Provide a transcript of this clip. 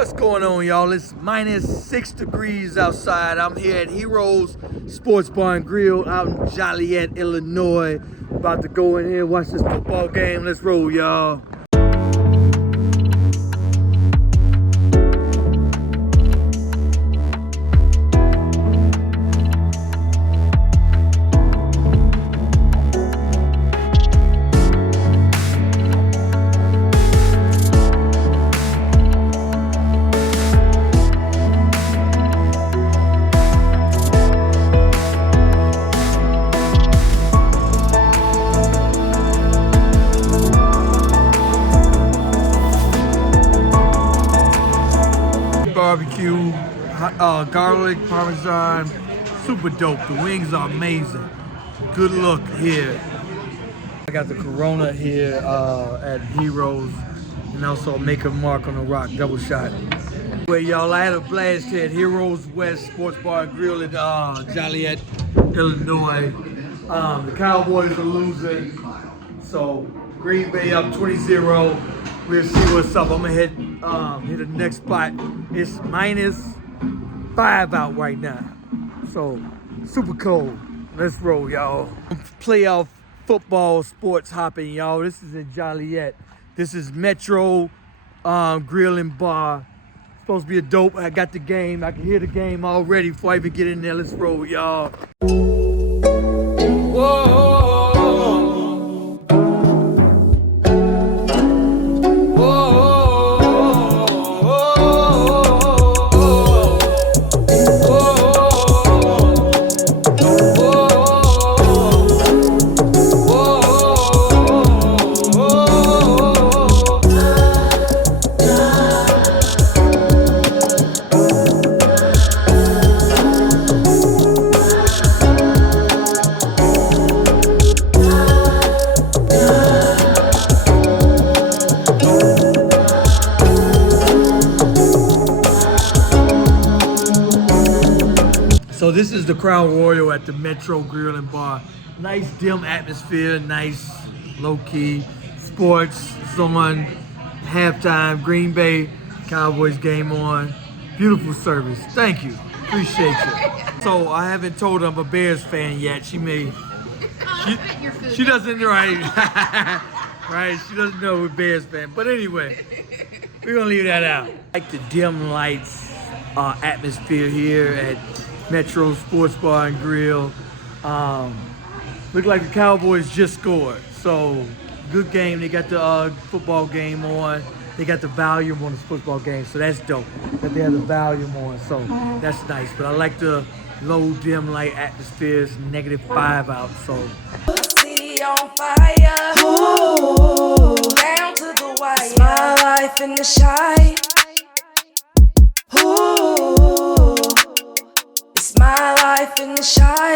What's going on, y'all? It's -6 degrees outside. I'm here at Heroes Sports Bar and Grill out in Joliet, Illinois. About to go in here, watch this football game. Let's roll, y'all. Barbecue, garlic, parmesan, super dope. The wings are amazing. Good look here. I got the Corona here at Heroes, and also Make a Mark on the Rock double shot. Well, y'all, I had a blast here at Heroes West Sports Bar and Grill in Joliet, Illinois. The Cowboys are losing, so Green Bay up 20-0. We'll see what's up. I'm gonna hit the next spot. It's -5 out right now, so super cold. Let's roll, y'all. Playoff football sports hopping, y'all. This is in Joliet. This is Metro Grill and Bar. Supposed to be a dope. I got the game. I can hear the game already before I even get in there. Let's roll, y'all. Whoa. So this is the Crown Royal at the Metro Grill and Bar. Nice dim atmosphere, nice low-key. Sports is on, halftime, Green Bay Cowboys game on. Beautiful service, thank you, appreciate you. So I haven't told her I'm a Bears fan yet. She doesn't, right, right, she doesn't know we're Bears fan. But anyway, we're gonna leave that out. I like the dim lights atmosphere here at Metro Sports Bar and Grill. Look like the Cowboys just scored. So good game. They got the football game on. They got the volume on the football game. So that's dope that they have the volume on. So that's nice. But I like the low dim light atmospheres, -5 out. So pussy on fire. Ooh, down to the wire. It's my life in the shy. Ooh. My life in the shy.